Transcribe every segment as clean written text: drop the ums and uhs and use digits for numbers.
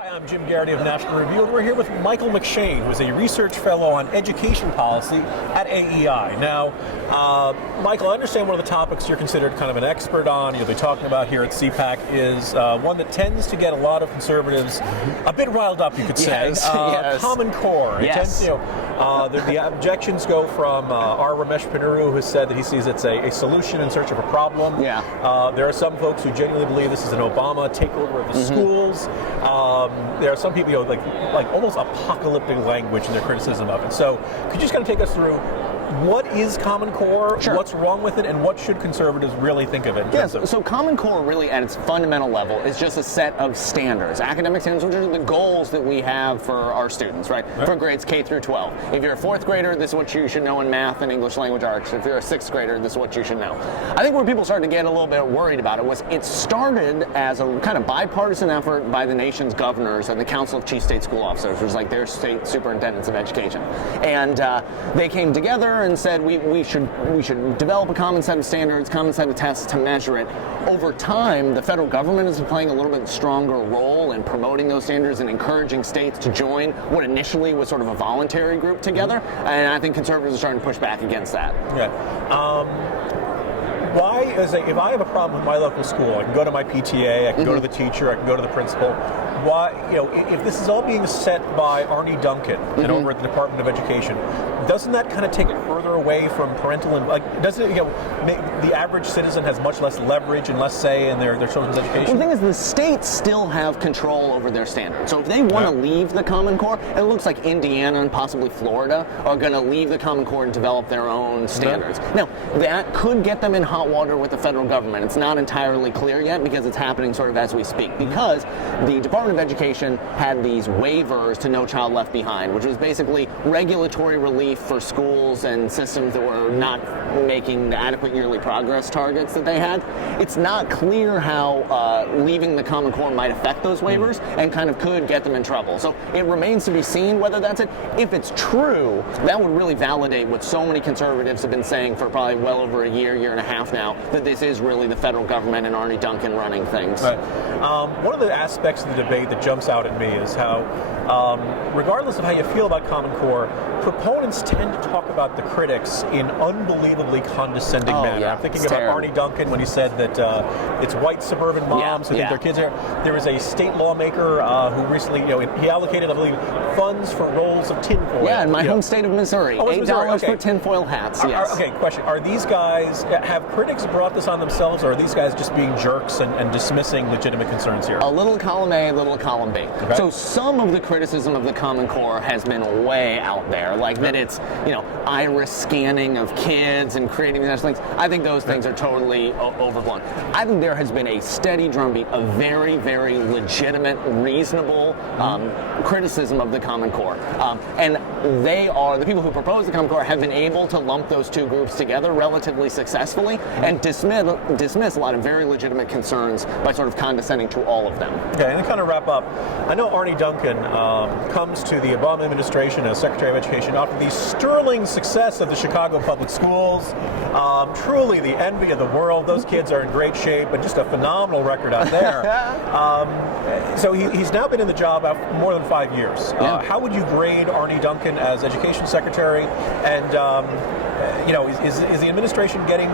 Hi, I'm Jim Geraghty of National Review, and we're here with Michael McShane, who is a research fellow on education policy at AEI. Now, Michael, I understand one of the topics you're considered kind of an expert on, you'll be talking about here at CPAC, is one that tends to get a lot of conservatives a bit riled up, you could say. Yes. Common Core. Yes. It tends, the objections go from R. Ramesh Ponnuru, who has said that he sees it's a solution in search of a problem. Yeah. There are some folks who genuinely believe this is an Obama takeover of the schools. There are some people, like almost apocalyptic language in their criticism of it. So could you just kind of take us through what is Common Core, Sure. what's wrong with it, and what should conservatives really think of it? Yes, so Common Core really at its fundamental level is just a set of standards, academic standards, which are the goals that we have for our students, right? For grades K through 12. If you're a fourth grader, this is what you should know in math and English language arts. If you're a sixth grader, this is what you should know. I think where people started to get a little bit worried about it was it started as a kind of bipartisan effort by the nation's governors and the Council of Chief State School Officers, which is like their state superintendents of education. And they came together and said we should develop a common set of standards, common set of tests to measure it. Over time, the federal government has been playing a little bit stronger role in promoting those standards and encouraging states to join what initially was sort of a voluntary group together. And I think conservatives are starting to push back against that. Yeah. If I have a problem with my local school, I can go to my PTA, I can go to the teacher, I can go to the principal. Why, if this is all being set by Arne Duncan and over at the Department of Education, doesn't that kind of take it further away from parental doesn't it, the average citizen has much less leverage and less say in their children's education? Well, the thing is, the states still have control over their standards. So if they want to leave the Common Core, it looks like Indiana and possibly Florida are going to leave the Common Core and develop their own standards. Now, that could get them in hot water with the federal government. It's not entirely clear yet because it's happening sort of as we speak. Because the Department of Education had these waivers to No Child Left Behind, which was basically regulatory relief for schools and systems that were not making the adequate yearly progress targets that they had. It's not clear how leaving the Common Core might affect those waivers and kind of could get them in trouble. So it remains to be seen whether that's it. If it's true, that would really validate what so many conservatives have been saying for probably well over a year and a half now, that this is really the federal government and Arne Duncan running things. Right. One of the aspects of the debate that jumps out at me is how, regardless of how you feel about Common Core, proponents tend to talk about the critics in unbelievably condescending manner. Yeah, I'm thinking about Arne Duncan when he said that it's white suburban moms who think their kids are. There was a state lawmaker who recently, he allocated, I believe, funds for rolls of tinfoil. Yeah, in my home state of Missouri, $8 for tinfoil hats. Yes. Okay, question: are these guys? Have critics brought this on themselves, or are these guys just being jerks and dismissing legitimate concerns here? A little column A, a little column B. Okay. So some of the criticism of the Common Core has been way out there, like that it's iris scanning of kids and creating these things. I think those things are totally overblown. I think there has been a steady drumbeat of very, very legitimate, reasonable criticism of the Common Core, and the people who propose the Common Core have been able to lump those two groups together relatively successfully and dismiss a lot of very legitimate concerns by sort of condescending to all of them. Okay, and to kind of wrap up, I know Arne Duncan comes to the Obama administration as Secretary of Education after the sterling success of the Chicago public schools. Truly the envy of the world. Those kids are in great shape, and just a phenomenal record out there. So he's now been in the job more than 5 years. How would you grade Arne Duncan as Education Secretary? And is the administration getting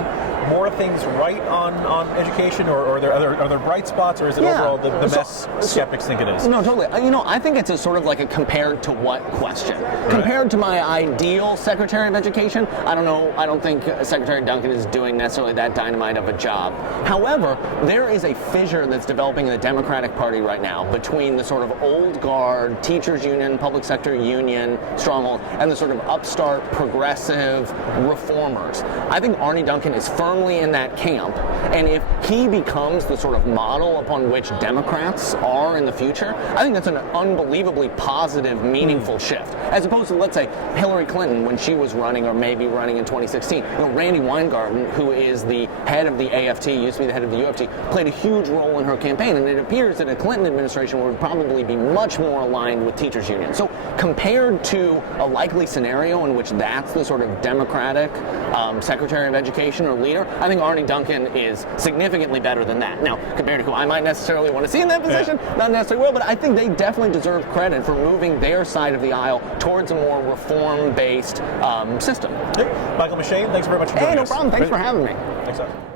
more things right on education, or are there bright spots, or is it overall the mess skeptics think it is? No, totally. I think it's a sort of like a compared to what question. Right. Compared to my ideal Secretary of Education, I don't know. I don't think Secretary Duncan is doing necessarily that dynamite of a job. However, there is a fissure that's developing in the Democratic Party right now between the sort of old guard teachers union, public sector union stronghold, and the sort of upstart progressive reformers. I think Arne Duncan is firmly in that camp, and if he becomes the sort of model upon which Democrats are in the future, I think that's an unbelievably positive, meaningful shift. As opposed to, let's say, Hillary Clinton when she was running, or maybe running in 2016. Randy Weingarten, who is the head of the AFT, used to be the head of the UFT, played a huge role in her campaign, and it appears that a Clinton administration would probably be much more aligned with teachers unions. So compared to a likely scenario in which that's the sort of Democratic Secretary of Education or leader, However, I think Arne Duncan is significantly better than that. Now, compared to who I might necessarily want to see in that position, not necessarily will, but I think they definitely deserve credit for moving their side of the aisle towards a more reform-based system. Michael McShane, thanks very much for joining us. Hey, no problem. Thanks for having me. Thanks, sir.